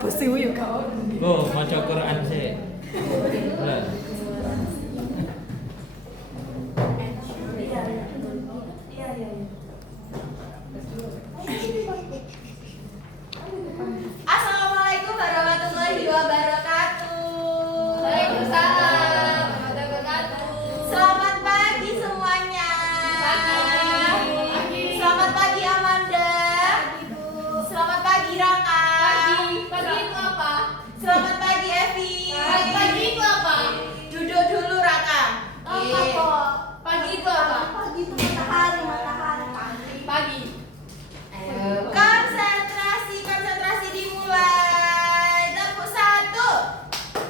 Pasti yuk kau. Go, maca Quran sih. Nah. Assalamualaikum warahmatullahi wabarakatuh. Waalaikumsalam warahmatullahi wabarakatuh. Selamat pagi semuanya. Pagi. Selamat pagi Amanda. Selamat pagi Raka. Pagi itu apa? Selamat pagi Evi. Pagi itu apa? Duduk dulu Raka. Apa kok? Pagi itu apa? Pagi itu matahari. Pagi. Konsentrasi dimulai. Tepuk satu.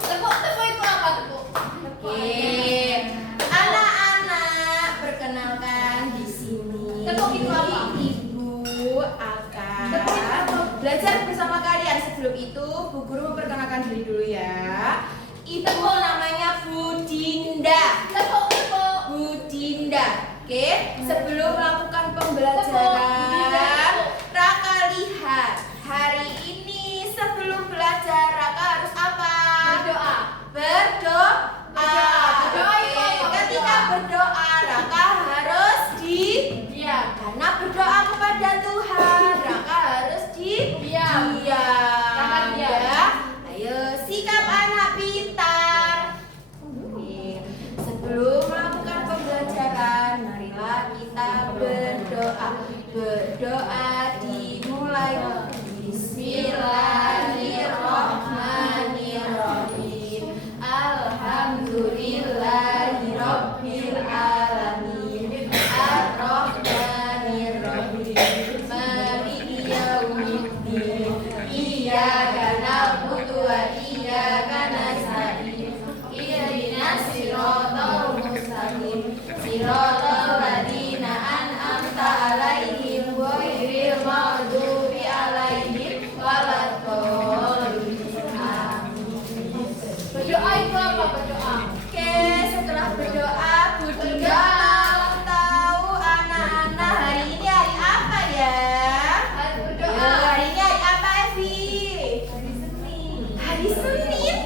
Tepuk itu apa tepuk? Oke. Anak-anak, perkenalkan di sini. Tepuk itu apa? Ibu akan Tepuk itu apa? belajar bersama kalian. Sebelum itu, Bu Guru memperkenalkan diri dulu ya. Ibu namanya Bu Dinda. Tepuk. Bu Dinda. Oke, sebelum melakukan pembelajaran, Raka lihat hari ini sebelum belajar Raka harus apa? Berdoa. Berdoa. Berdoa itu Oke, apa? ketika berdoa Raka harus Diam. karena berdoa kepada Tuhan Raka harus Diam. Raka diam. Ya. Ayo sikap anak pintar. Oke. Sebelum melakukan pembelajaran, marilah kita berdoa. Berdoa dimulai. Bismillahirrahmanirrahim. Alhamdulillahirabbil alamin. Arrahmanirrahim. Maliki yaumiddin. Iyyaka na'budu wa iyyaka nasta'in. Ihdinas siratal mustaqim. Siratal ladzina an'amta 'alaihim ghairil maghdubi 'alaihim waladdallin. Amin. Berdoa itu apa berdoa? Oke, setelah berdoa, Bu Dinda mau tahu anak-anak hari ini hari apa ya? Hari Ya, berdoa. hari ini hari apa, Evi? Hari Senin. Hari Senin.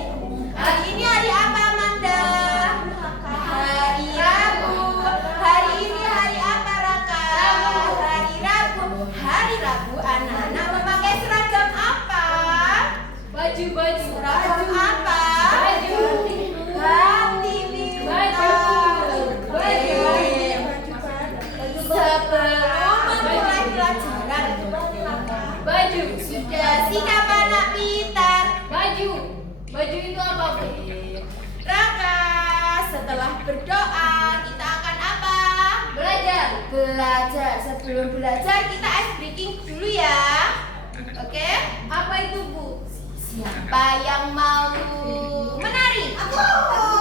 Hari ini hari apa, Amanda? Hari Rabu. Hari ini hari apa, Raka? Hari Rabu. Hari Rabu anak-anak memakai seragam apa? Baju. Seragam apa? Baju. Batik pintar. Sebelum memulai pelajaran, Baju. sudah sikap anak pintar. Baju itu apa bu? Raka, setelah berdoa kita akan apa? Belajar. Belajar. Sebelum belajar kita ice breaking dulu ya. Oke? Apa itu bu? Siapa yang mau menari? Aku.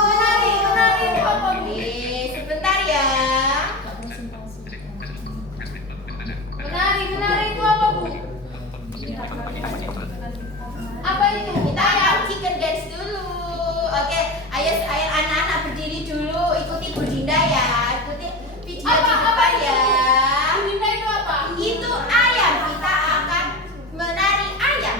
Menari itu apa, Bu? Sebentar ya. Menari itu apa bu? Apa itu? Kita akan chicken dance dulu. Oke, ayo anak-anak berdiri dulu, ikuti Bu Dinda ya. Ikuti video di depan ya. Dinda itu apa? Itu ayam. Kita akan menari ayam.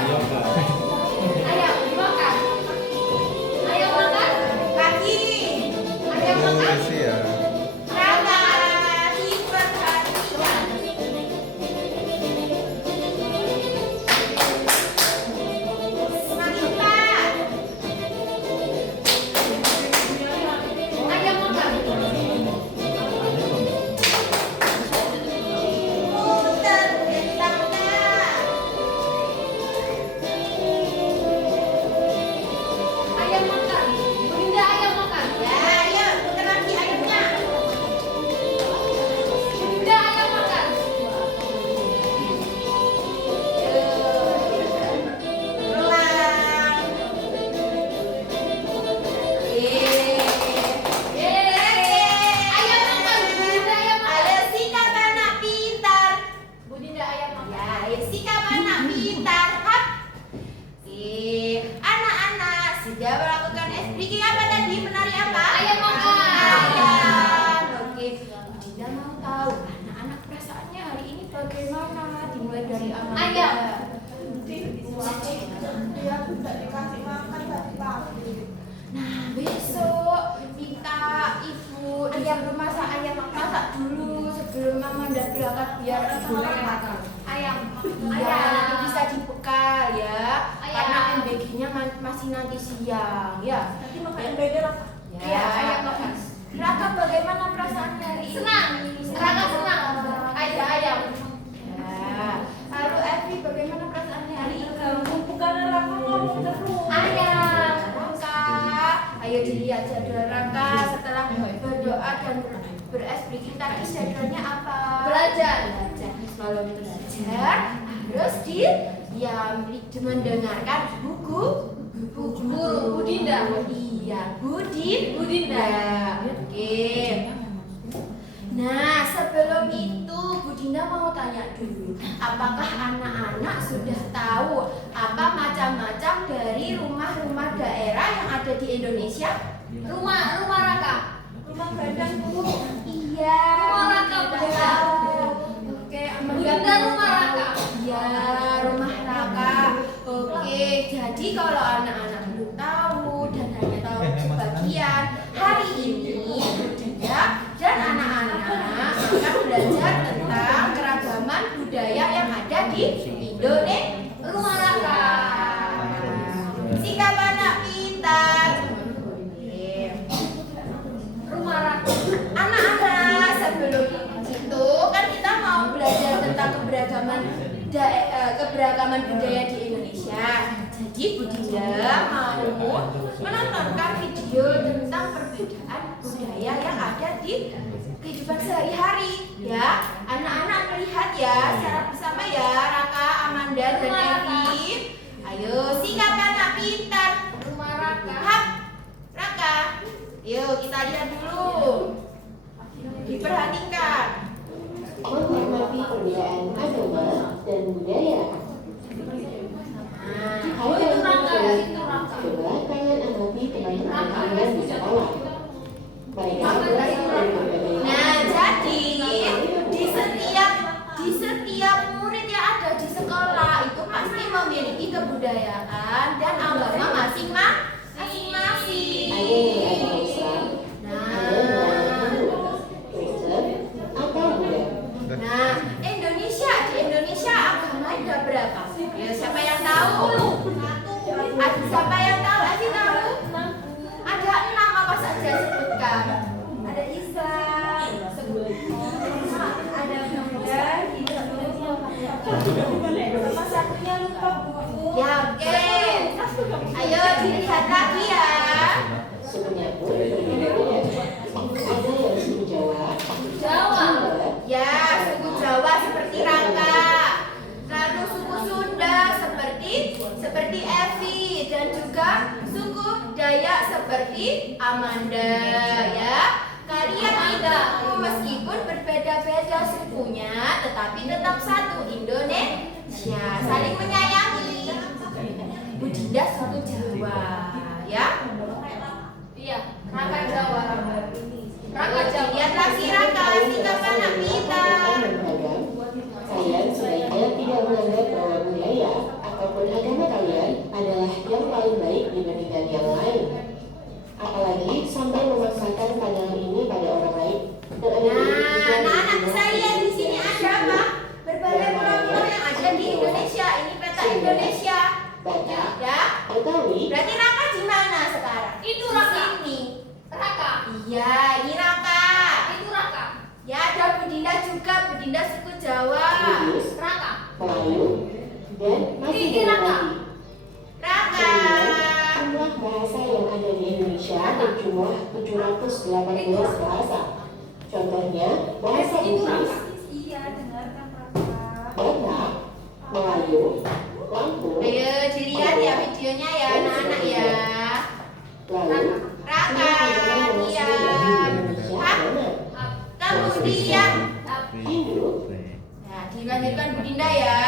Ayam makan. Ayam makan. Kaki. Ayam makan. ya. Raka diperhatikan. Semakin cepat. Ayam makan. Putar bentangnya. Ayam makan. Bunda ayam makan. Ya, ayo putar lagi ayamnya. Bunda ayam makan. Ulang. Ayam makan. Bunda ayam makan. Ayo sikap anak pintar. Bunda ayam makan. Ya, ayo sikap anak pintar. Hap. Anak-anak sudah melakukan speaking apa tadi? Menari apa? Ayam makan. Ayam. Oke. Dinda mau tahu anak-anak perasaannya hari ini bagaimana? Dimulai dari Amanda. Ayam. Dia tidak dikasih makan tadi pagi. Nah, besok minta ibu yang memasak ayam masak dulu sebelum Amanda berangkat biar ibu makan. Ayam. Iya, nanti bisa dibekal ya. Ayam. Karena MBG-nya masih nanti siang ya. Nanti makan MBG lah. Iya, ayam makan. Raka bagaimana perasaannya hari ini? Senang. Raka senang. Ada ayam. Ya. Lalu Evi bagaimana perasaannya hari ini? Bukan Raka ngomong terus. Ayam, Raka. Ayo dilihat jadwal Raka setelah berdoa dan berespriki tadi jadwalnya apa? Belajar. Kalau belajar harus mendengarkan buku Guru Budinda. Iya, Budinda. Oke. Nah, sebelum itu Budinda mau tanya dulu, apakah anak-anak sudah tahu apa macam-macam dari rumah-rumah daerah yang ada di Indonesia? Rumah Raka. Rumah badan Bu. Iya. Rumah Raka, sudah Bunda. tahu. Oke, Budinda rumah Raka. Iya, rumah Raka. Oke, jadi kalau anak-anak belum tahu dan hanya tahu sebagian, hari ini Budinda dan anak-anak akan belajar tentang keragaman budaya yang ada di Indonesia. Rumah Raka. Sikap anak pintar. Oke. Rumah Raka. Anak-anak, sebelum itu kan kita mau belajar tentang keberagaman budaya di Indonesia. Jadi Budinda mau menontonkan video tentang perbedaan budaya yang ada di kehidupan sehari-hari. Ya, anak-anak melihat ya secara bersama ya, Raka, Amanda, dan Evi. Ayo, sikap anak pintar. Rumah Raka. Hap, Raka. Yuk kita lihat dulu. Diperhatikan. Menghormati perbedaan agama dan budaya. Oh, itu Raka ya, itu Raka. Coba kalian amati teman-teman kalian di sekolah. Mereka Apa berasal itu, dari Raka? berbagai Nah, jadi di setiap murid yang ada di sekolah itu pasti memiliki kebudayaan dan agama masing-masing. ada yang beragama Islam, ada yang beragama Hindu, Kristen, atau Buddha. Nah, di Indonesia agama ada berapa? Ya, siapa yang tahu? Siapa yang tahu? Adi tahu? Ada 6, apa saja sebutkan? Ada Islam, ada Buddha, Sama satunya lupa Bu. ya oke. Ayo dilihat lagi ya. Sukunya pun berbeda-beda. Ada yang suku Jawa, Jawa. Ya, suku Jawa seperti Raka. Lalu suku Sunda seperti Evi dan juga suku Dayak seperti Amanda ya. Kalian itu meskipun berbeda-beda sukunya tetapi tetap satu Indonesia, saling menyayangi. Budinda suku Jawa ya. Iya, Raka Jawa. Raka Jawa. Lihat lagi Raka, sikap anak pintar. beragam. Kalian sebaiknya tidak menganggap bahwa budaya ataupun agama Indonesia. Batak, Ya. Betawi, Berarti Raka di mana sekarang? Itu Di Raka. sini. Raka. Iya, ini Raka. Itu Raka. Ya, ada Budinda juga, Budinda suku Jawa. Bugis, Raka. Melayu, dan masih Ini banyak Raka. lagi. Raka. Jumlah bahasa yang ada di Indonesia berjumlah 718 bahasa. Contohnya, bahasa Inggris, Iya, dengarkan Raka. Batak, Melayu, Lampung, Ayo dilihat ya videonya ya anak-anak ya. lalu Raka, diam. Hap, kemudian. Hindu, Nah, dilanjutkan Budinda ya.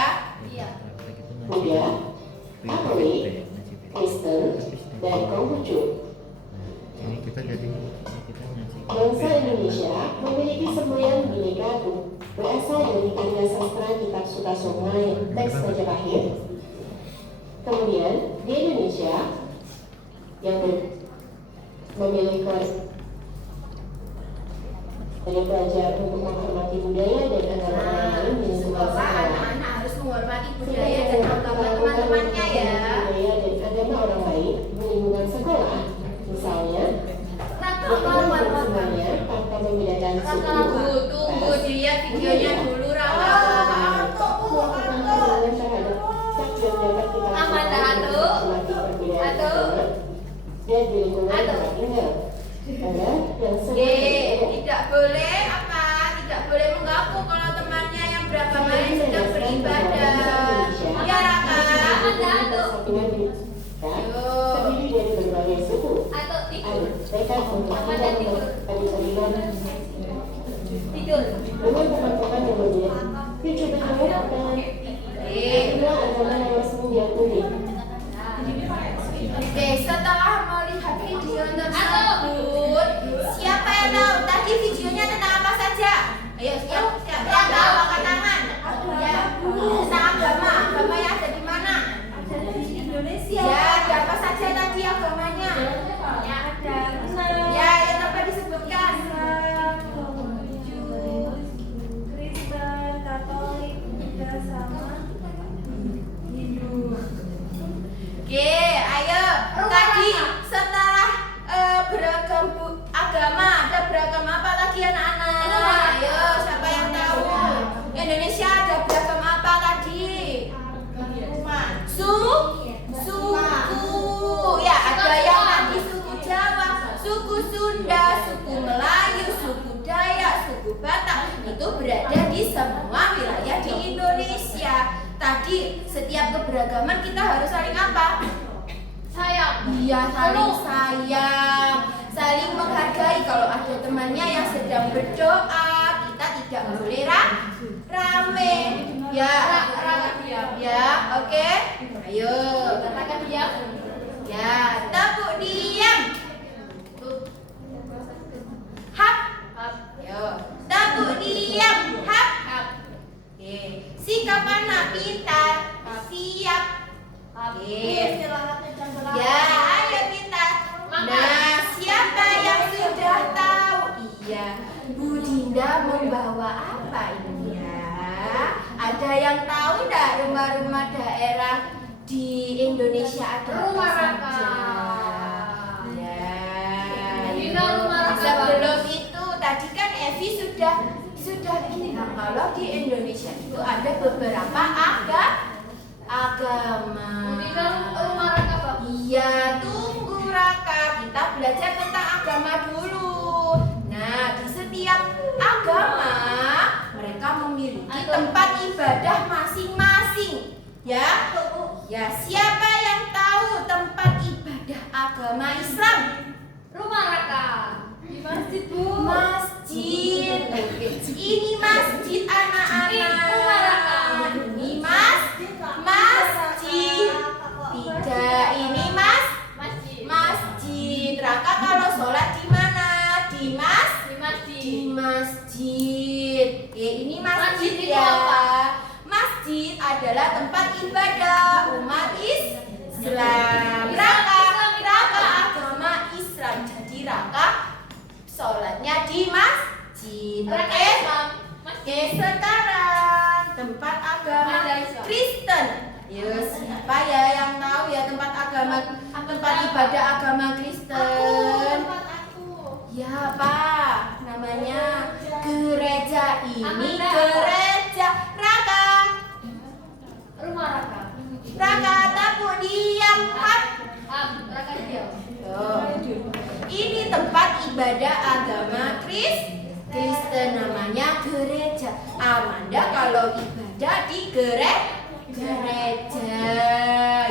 Iya. Buddha, Katolik, Kristen, dan Konghucu. Ini kita jadi kita ngasih Bangsa Indonesia memiliki semboyan Bhinneka berasal dari karya sastra kitab Sutasoma teks Majapahit. Kemudian di Indonesia yang memilih dari belajar untuk menghormati budaya dan agama orang lain di lingkungan Sekolah sekolah. anak-anak harus menghormati budaya dan agama teman-temannya ya. Budaya dan agama orang lain di lingkungan sekolah, misalnya Raka. berkenan semuanya tanpa membedakan suku, Tunggu dilihat videonya dulu Raka. melakukan perlawanan terhadap hak yang dapat kita Amanda, lakukan Atu. untuk menghormati perbedaan Atu. agama dan di lingkungan Atu. tempat tinggal. Anda yang G, sedang tidak boleh apa? Tidak boleh mengganggu kalau temannya yang beragama lain sedang beribadah. Ya Raka. terdiri dari berbagai suku. Atau tidur. Tekad untuk tidak terlibat Tidur. dengan teman-teman yang berbeda. Tujuh berharap dan kedua agama yang resmi diakui. Oke, setelah melihat video tersebut, siapa yang tahu tadi videonya tentang apa saja? Ayo, siapa yang tahu angkat tangan? Ya, tentang agama yang ada di mana? Ada di Indonesia. Ya, ada apa saja tadi agamanya? Ya, ada Islam, Ya, yang dapat disebutkan. Konghucu, Kristen, Katolik, Buddha, sama Hindu. Oke, ayo. Tadi setelah beragam agama, ada beragam apa lagi anak-anak? Ayo, siapa yang tahu? Indonesia ada beragam apa tadi? Suku. Ya, ada yang tadi suku Jawa, suku Sunda, suku Melayu, suku Dayak, suku Batak. Itu berada di semua wilayah di Indonesia. Tadi setiap keberagaman kita harus saling apa? Sayang. Iya, saling sayang, saling menghargai. Kalau ada temannya yang sedang berdoa, kita tidak boleh rame. Ya, ya, oke. Ayo, Raka diam. ya, tepuk diam. Hap, ayo, tepuk diam. Hap. Oke, sikap anak pintar. Siap. Oke. Ya, ayo kita. Nah, siapa yang sudah tahu? Iya, Budinda membawa apa ini ya? Ada yang tahu enggak rumah-rumah daerah di Indonesia ada apa Rumah Raka. saja? Ya. Budinda rumah Raka. Sebelum itu tadi kan Evi sudah bilang kalau di Indonesia itu ada beberapa agama. Budinda rumah Raka, Bang. Iya, tunggu Raka. Kita belajar tentang agama dulu. Nah, di setiap agama mereka memiliki tempat ibadah masing-masing. Ya, ya siapa yang tahu tempat ibadah agama Islam? Rumah Raka. Di masjid, Bu. Masjid. Oke. Ini masjid anak-anak. Ini masjid. Tidak, ini Masjid. masjid. Raka kalau sholat di mana? Di Di masjid. masjid. Oke, ini masjid Masjid itu ya. apa? Masjid adalah tempat ibadah umat Islam. Raka agama Islam. Jadi Raka sholatnya di masjid. Raka Oke. Islam. Oke, siapa ya yang tahu ya tempat ibadah agama Kristen? Ya Pak, namanya gereja ini gereja Raka. Rumah Raka. Raka tabuk diam. Raka diam. Ini tempat ibadah agama Kristen namanya gereja. Amanda kalau ibadah di gereja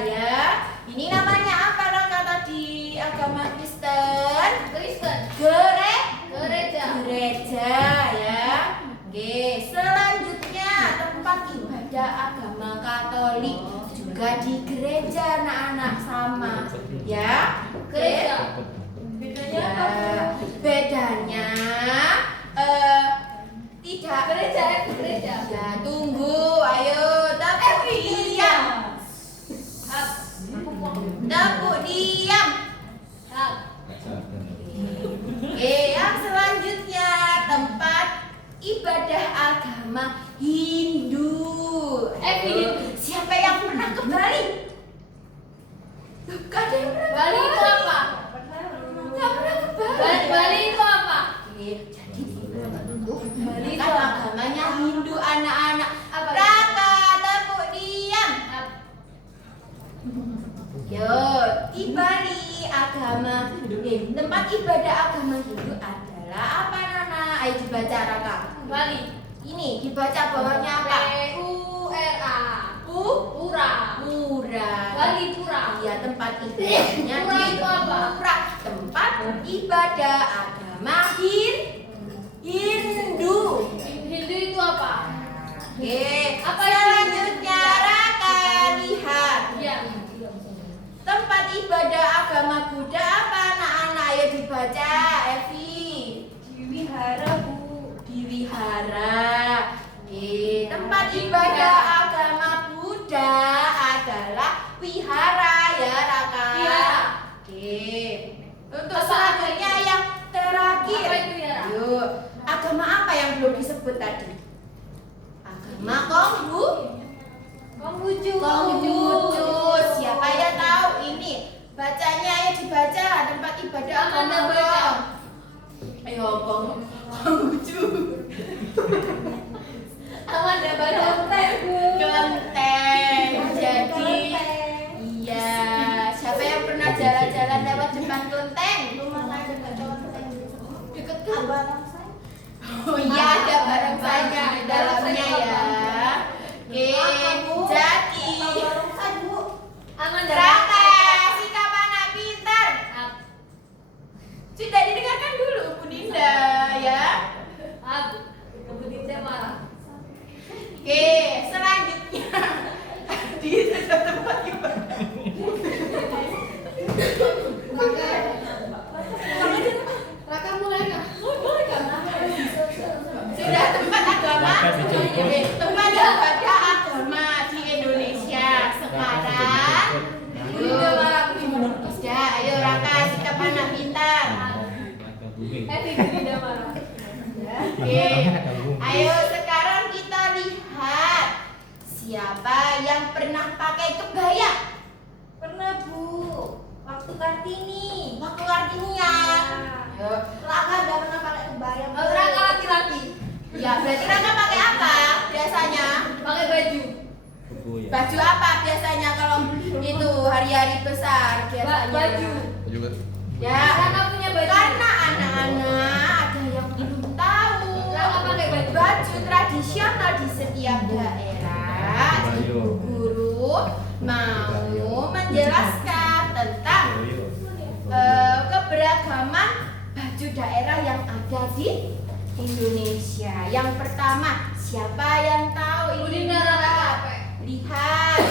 ya. Ini namanya apa Raka tadi agama Kristen? Gereja ya. Oke, selanjutnya tempat ibadah agama Katolik juga di gereja anak-anak sama ya. Gereja. Bedanya apa, Bu? Bedanya tidak Gereja. ya, tunggu, ayo tepuk diam. Tepuk diam. Oke, yang selanjutnya tempat ibadah agama Hindu. Siapa yang pernah ke Bali? Gak ada yang pernah Bali itu apa? Gak pernah ke Bali. Bali itu apa? Oke, jadi Bali kan agamanya Hindu anak-anak. Raka, tepuk diam. Yo, di Bali tempat ibadah agama Hindu adalah apa Nana? Ayo dibaca Raka. Bali. Ini dibaca bawahnya apa? Pura. Pura. Bali Pura. Iya, tempat ibadahnya Pura di itu apa? Pura. Tempat ibadah agama Hindu. Hindu itu apa? Oke, Apa selanjutnya Raka lihat. Iya. Tempat ibadah agama Buddha apa anak-anak? Ayo dibaca, Evi. Di wihara, Bu. Di wihara. Oke, tempat ibadah agama Buddha adalah wihara ya Raka. Wihara. Oke. Untuk Apa selanjutnya yang terakhir. Apa itu wihara? Yuk, agama apa yang belum disebut tadi? Agama Konghucu. Konghucu. Siapa yang tahu ini? Bacanya ayo dibaca tempat ibadah agama Amanda baca. Ayo Konghucu. Amanda baca. Kelenteng. Jadi iya, siapa yang pernah jalan-jalan lewat depan kelenteng? Deket kan? Oh iya, ada barongsainya di dalamnya ya. Oke, jadi Amanda. Raka, sikap anak pintar. Sudah didengarkan dulu Bu Dinda ya. Kemudian marah. Oke, selanjutnya di tempat ibadah. Raka mulai nggak? Sudah tempat agama, tempat ibadah agama di Indonesia sekarang. Sudah, ayo Raka, sikap anak pintar. Tidak marah. Oke, ayo sekarang kita lihat siapa yang pernah pakai kebaya. Pernah, Bu. Waktu Kartini. Waktu artinya. Ayo, Raka udah pernah pakai kebaya. Raka laki-laki. ya berarti Raka pakai apa biasanya? Pakai baju. Baju apa biasanya kalau itu hari-hari besar biasanya? Baju. Ya, Raka punya baju. karena anak-anak ada yang belum tahu. Raka pakai baju. Baju tradisional di setiap daerah. Jadi guru mau menjelaskan tentang keberagaman baju daerah yang ada di Indonesia. Yang pertama, siapa yang tahu ini? Budina Raka. Lihat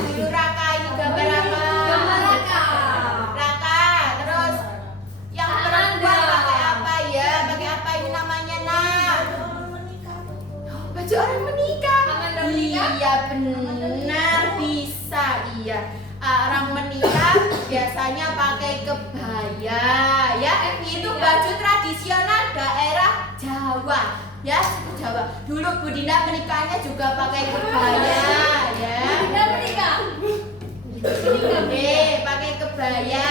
dulu Raka, ini gambar apa? Gambar Raka. Raka, terus yang perempuan pakai apa ya? Pakai apa ini namanya nak? Baju orang menikah. Amanda menikah? Iya benar, bisa iya. Orang menikah biasanya pakai kebaya ya. Itu baju tradisional daerah Jawa ya, suku Jawa. Dulu Bu Dinda menikahnya juga pakai kebaya ya. Budina menikah. pakai kebaya.